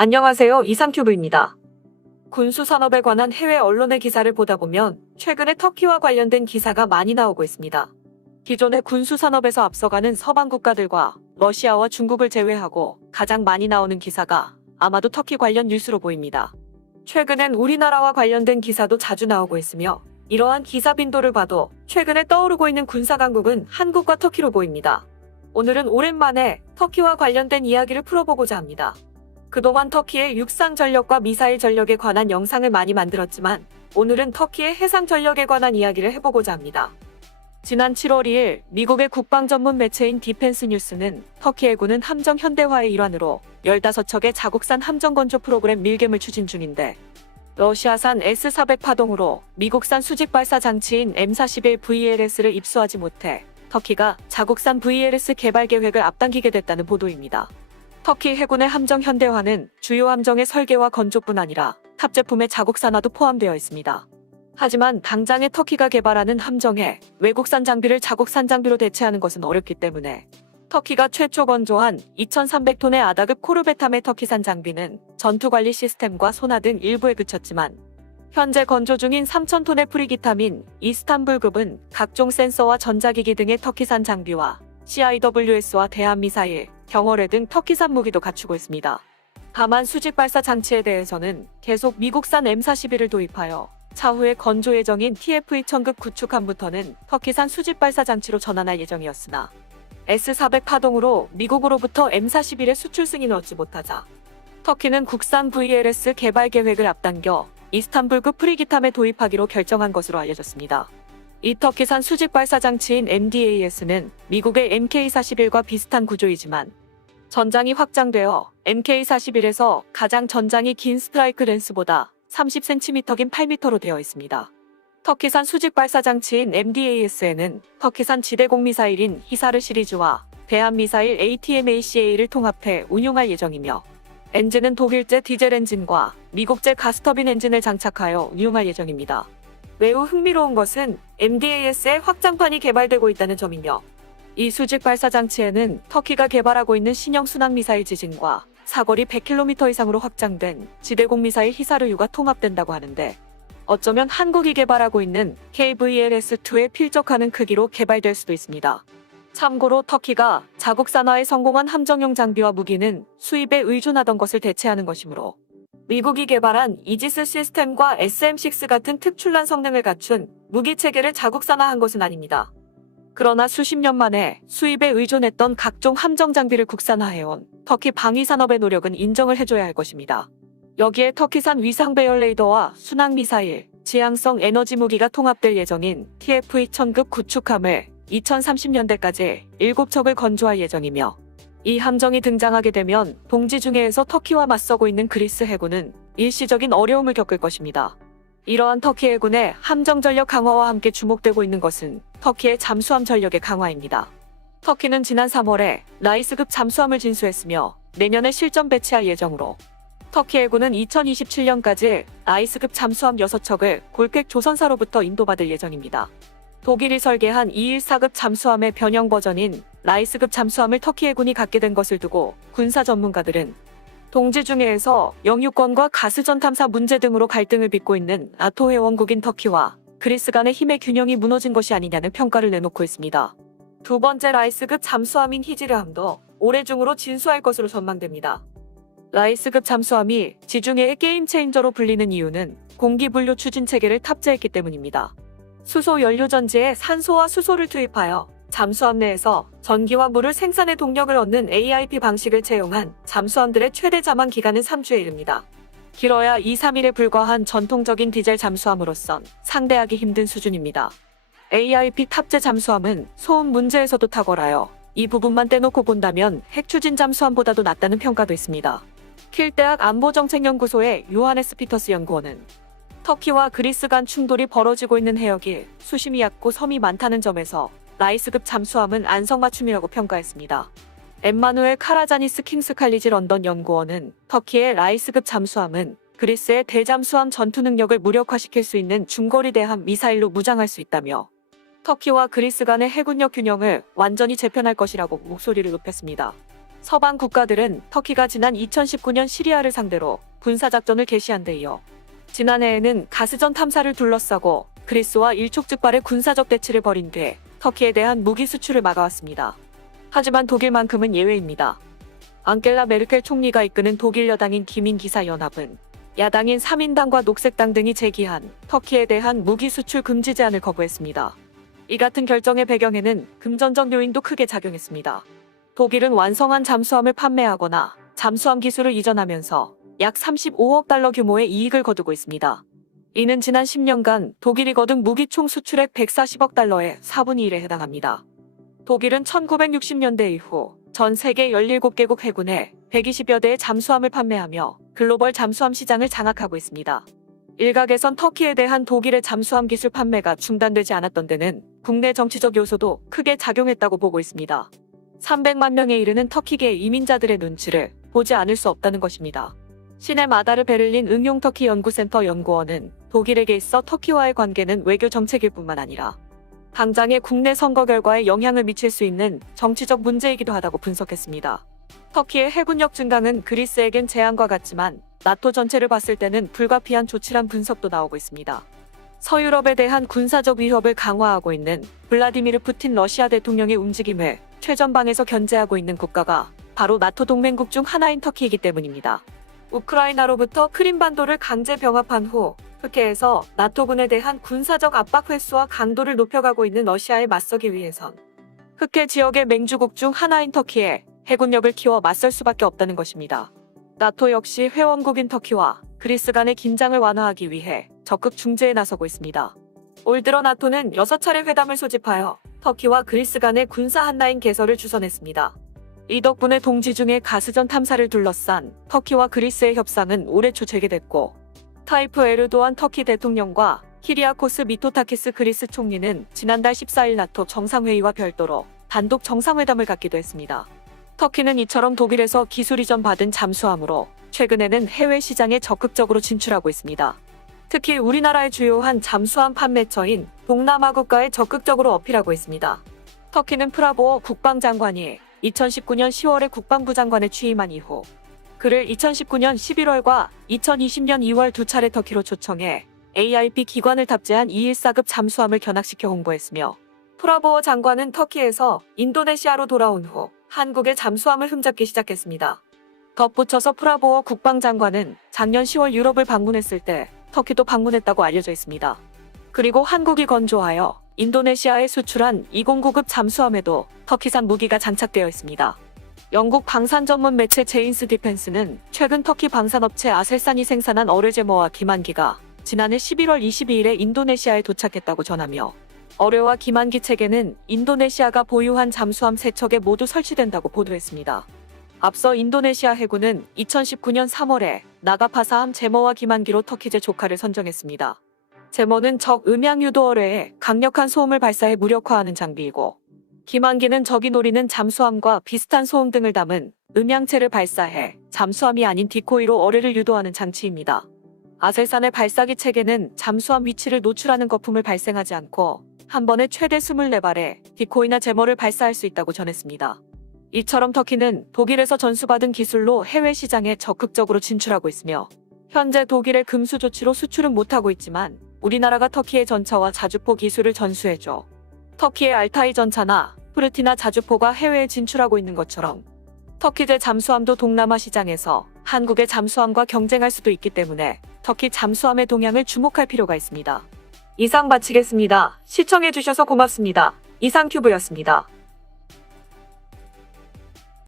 안녕하세요. 이삼튜브입니다. 군수 산업에 관한 해외 언론의 기사를 보다 보면 최근에 터키와 관련된 기사가 많이 나오고 있습니다. 기존의 군수 산업에서 앞서가는 서방 국가들과 러시아와 중국을 제외하고 가장 많이 나오는 기사가 아마도 터키 관련 뉴스로 보입니다. 최근엔 우리나라와 관련된 기사도 자주 나오고 있으며 이러한 기사 빈도를 봐도 최근에 떠오르고 있는 군사 강국은 한국과 터키로 보입니다. 오늘은 오랜만에 터키와 관련된 이야기를 풀어보고자 합니다. 그동안 터키의 육상 전력과 미사일 전력에 관한 영상을 많이 만들었지만 오늘은 터키의 해상 전력에 관한 이야기를 해보고자 합니다. 지난 7월 2일 미국의 국방 전문 매체인 디펜스 뉴스는 터키 해군은 함정 현대화의 일환으로 15척의 자국산 함정 건조 프로그램 밀겜을 추진 중인데 러시아산 S-400 파동으로 미국산 수직 발사 장치인 M41VLS를 입수하지 못해 터키가 자국산 VLS 개발 계획을 앞당기게 됐다는 보도입니다. 터키 해군의 함정 현대화는 주요 함정의 설계와 건조뿐 아니라 탑 제품의 자국산화도 포함되어 있습니다. 하지만 당장의 터키가 개발하는 함정에 외국산 장비를 자국산 장비로 대체하는 것은 어렵기 때문에 터키가 최초 건조한 2,300톤의 아다급 코르베탐의 터키산 장비는 전투관리 시스템과 소나 등 일부에 그쳤지만 현재 건조 중인 3,000톤의 프리기타민 이스탄불급은 각종 센서와 전자기기 등의 터키산 장비와 CIWS와 대한미사일, 경어뢰 등 터키산 무기도 갖추고 있습니다. 다만 수직 발사 장치에 대해서는 계속 미국산 M41을 도입하여 차후에 건조 예정인 TF-2000급 구축함부터는 터키산 수직 발사 장치로 전환할 예정이었으나 S-400 파동으로 미국으로부터 M41의 수출 승인을 얻지 못하자 터키는 국산 VLS 개발 계획을 앞당겨 이스탄불급 프리기탐에 도입하기로 결정한 것으로 알려졌습니다. 이 터키산 수직 발사 장치인 MDAS는 미국의 MK41과 비슷한 구조이지만 전장이 확장되어 MK41에서 가장 전장이 긴 스트라이크 렌스보다 30cm 긴 8m로 되어 있습니다. 터키산 수직 발사 장치인 MDAS에는 터키산 지대공 미사일인 히사르 시리즈와 대한 미사일 ATMACA를 통합해 운용할 예정이며 엔진은 독일제 디젤 엔진과 미국제 가스터빈 엔진을 장착하여 운용할 예정입니다. 매우 흥미로운 것은 MDAS의 확장판이 개발되고 있다는 점이며 이 수직 발사 장치에는 터키가 개발하고 있는 신형 순항미사일 지진과 사거리 100km 이상으로 확장된 지대공 미사일 히사르유가 통합된다고 하는데 어쩌면 한국이 개발하고 있는 KVLS-2에 필적하는 크기로 개발될 수도 있습니다. 참고로 터키가 자국산화에 성공한 함정용 장비와 무기는 수입에 의존하던 것을 대체하는 것이므로 미국이 개발한 이지스 시스템과 SM-6 같은 특출난 성능을 갖춘 무기 체계를 자국산화한 것은 아닙니다. 그러나 수십 년 만에 수입에 의존했던 각종 함정 장비를 국산화해온 터키 방위산업의 노력은 인정을 해줘야 할 것입니다. 여기에 터키산 위상 배열 레이더와 순항 미사일, 지향성 에너지 무기가 통합될 예정인 TF-2000급 구축함을 2030년대까지 7척을 건조할 예정이며 이 함정이 등장하게 되면 동지 중해에서 터키와 맞서고 있는 그리스 해군은 일시적인 어려움을 겪을 것입니다. 이러한 터키 해군의 함정 전력 강화와 함께 주목되고 있는 것은 터키의 잠수함 전력의 강화입니다. 터키는 지난 3월에 라이스급 잠수함을 진수했으며 내년에 실전 배치할 예정으로 터키 해군은 2027년까지 라이스급 잠수함 6척을 골택 조선사로부터 인도받을 예정입니다. 독일이 설계한 214급 잠수함의 변형 버전인 라이스급 잠수함을 터키 해군이 갖게 된 것을 두고 군사 전문가들은 동지 중해에서 영유권과 가스전 탐사 문제 등으로 갈등을 빚고 있는 나토 회원국인 터키와 그리스 간의 힘의 균형이 무너진 것이 아니냐는 평가를 내놓고 있습니다. 두 번째 라이스급 잠수함인 히지르함도 올해 중으로 진수할 것으로 전망됩니다. 라이스급 잠수함이 지중해의 게임 체인저로 불리는 이유는 공기 분류 추진 체계를 탑재했기 때문입니다. 수소 연료 전지에 산소와 수소를 투입하여 잠수함 내에서 전기와 물을 생산해 동력을 얻는 AIP 방식을 채용한 잠수함들의 최대 잠안 기간은 3주에 이릅니다. 길어야 2-3일에 불과한 전통적인 디젤 잠수함으로선 상대하기 힘든 수준입니다. AIP 탑재 잠수함은 소음 문제에서도 탁월하여 이 부분만 떼놓고 본다면 핵추진 잠수함보다도 낫다는 평가도 있습니다. 킬대학 안보정책연구소의 요하네스 피터스 연구원은 터키와 그리스 간 충돌이 벌어지고 있는 해역이 수심이 얕고 섬이 많다는 점에서 라이스급 잠수함은 안성맞춤이라고 평가했습니다. 엠마누엘 카라자니스 킹스 칼리지 런던 연구원은 터키의 라이스급 잠수함은 그리스의 대잠수함 전투 능력을 무력화시킬 수 있는 중거리 대함 미사일로 무장할 수 있다며 터키와 그리스 간의 해군력 균형을 완전히 재편할 것이라고 목소리를 높였습니다. 서방 국가들은 터키가 지난 2019년 시리아를 상대로 군사작전을 개시한 데 이어 지난해에는 가스전 탐사를 둘러싸고 그리스와 일촉즉발의 군사적 대치를 벌인 뒤 터키에 대한 무기 수출을 막아왔습니다. 하지만 독일만큼은 예외입니다. 앙겔라 메르켈 총리가 이끄는 독일 여당인 기민기사연합은 야당인 3인당과 녹색당 등이 제기한 터키에 대한 무기 수출 금지 제안을 거부했습니다. 이 같은 결정의 배경에는 금전적 요인도 크게 작용했습니다. 독일은 완성한 잠수함을 판매하거나 잠수함 기술을 이전하면서 약 35억 달러 규모의 이익을 거두고 있습니다. 이는 지난 10년간 독일이 거둔 무기 총 수출액 140억 달러의 4분의 1에 해당합니다. 독일은 1960년대 이후 전 세계 17개국 해군에 120여 대의 잠수함을 판매하며 글로벌 잠수함 시장을 장악하고 있습니다. 일각에선 터키에 대한 독일의 잠수함 기술 판매가 중단되지 않았던 데는 국내 정치적 요소도 크게 작용했다고 보고 있습니다. 300만 명에 이르는 터키계 이민자들의 눈치를 보지 않을 수 없다는 것입니다. 시내 마다르 베를린 응용 터키 연구센터 연구원은 독일에게 있어 터키와의 관계는 외교 정책일 뿐만 아니라 당장의 국내 선거 결과에 영향을 미칠 수 있는 정치적 문제이기도 하다고 분석했습니다. 터키의 해군력 증강은 그리스에겐 재앙과 같지만 나토 전체를 봤을 때는 불가피한 조치란 분석도 나오고 있습니다. 서유럽에 대한 군사적 위협을 강화하고 있는 블라디미르 푸틴 러시아 대통령의 움직임을 최전방에서 견제하고 있는 국가가 바로 나토 동맹국 중 하나인 터키이기 때문입니다. 우크라이나로부터 크림반도를 강제 병합한 후 흑해에서 나토군에 대한 군사적 압박 횟수와 강도를 높여가고 있는 러시아에 맞서기 위해선 흑해 지역의 맹주국 중 하나인 터키에 해군력을 키워 맞설 수밖에 없다는 것입니다. 나토 역시 회원국인 터키와 그리스 간의 긴장을 완화하기 위해 적극 중재에 나서고 있습니다. 올 들어 나토는 6차례 회담을 소집하여 터키와 그리스 간의 군사 한라인 개설을 주선했습니다. 이 덕분에 동지 중에 가스전 탐사를 둘러싼 터키와 그리스의 협상은 올해 초 재개됐고 타이프 에르도안 터키 대통령과 키리아코스 미토타키스 그리스 총리는 지난달 14일 나토 정상회의와 별도로 단독 정상회담을 갖기도 했습니다. 터키는 이처럼 독일에서 기술 이전 받은 잠수함으로 최근에는 해외 시장에 적극적으로 진출하고 있습니다. 특히 우리나라의 주요한 잠수함 판매처인 동남아 국가에 적극적으로 어필하고 있습니다. 터키는 프라보어 국방장관이 2019년 10월에 국방부 장관에 취임한 이후 그를 2019년 11월과 2020년 2월 두 차례 터키로 초청해 ARP 기관을 탑재한 214급 잠수함을 견학시켜 홍보했으며 프라보어 장관은 터키에서 인도네시아로 돌아온 후 한국의 잠수함을 흠잡기 시작했습니다. 덧붙여서 프라보어 국방장관은 작년 10월 유럽을 방문했을 때 터키도 방문했다고 알려져 있습니다. 그리고 한국이 건조하여 인도네시아에 수출한 209급 잠수함에도 터키산 무기가 장착되어 있습니다. 영국 방산 전문 매체 제인스 디펜스는 최근 터키 방산업체 아셀산이 생산한 어뢰제모와 기만기가 지난해 11월 22일에 인도네시아에 도착했다고 전하며 어뢰와 기만기 체계는 인도네시아가 보유한 잠수함 3척에 모두 설치된다고 보도했습니다. 앞서 인도네시아 해군은 2019년 3월에 나가파사함 제모와 기만기로 터키제 조카를 선정했습니다. 제모는 적 음향 유도 어뢰에 강력한 소음을 발사해 무력화하는 장비이고 기만기는 적이 노리는 잠수함과 비슷한 소음 등을 담은 음향체를 발사해 잠수함이 아닌 디코이로 어뢰를 유도하는 장치입니다. 아셀산의 발사기 체계는 잠수함 위치를 노출하는 거품을 발생하지 않고 한 번에 최대 24발의 디코이나 제모를 발사할 수 있다고 전했습니다. 이처럼 터키는 독일에서 전수받은 기술로 해외 시장에 적극적으로 진출하고 있으며 현재 독일의 금수 조치로 수출은 못하고 있지만 우리나라가 터키의 전차와 자주포 기술을 전수해줘 터키의 알타이 전차나 프르티나 자주포가 해외에 진출하고 있는 것처럼 터키제 잠수함도 동남아 시장에서 한국의 잠수함과 경쟁할 수도 있기 때문에 터키 잠수함의 동향을 주목할 필요가 있습니다. 이상 마치겠습니다. 시청해주셔서 고맙습니다. 이상큐브였습니다.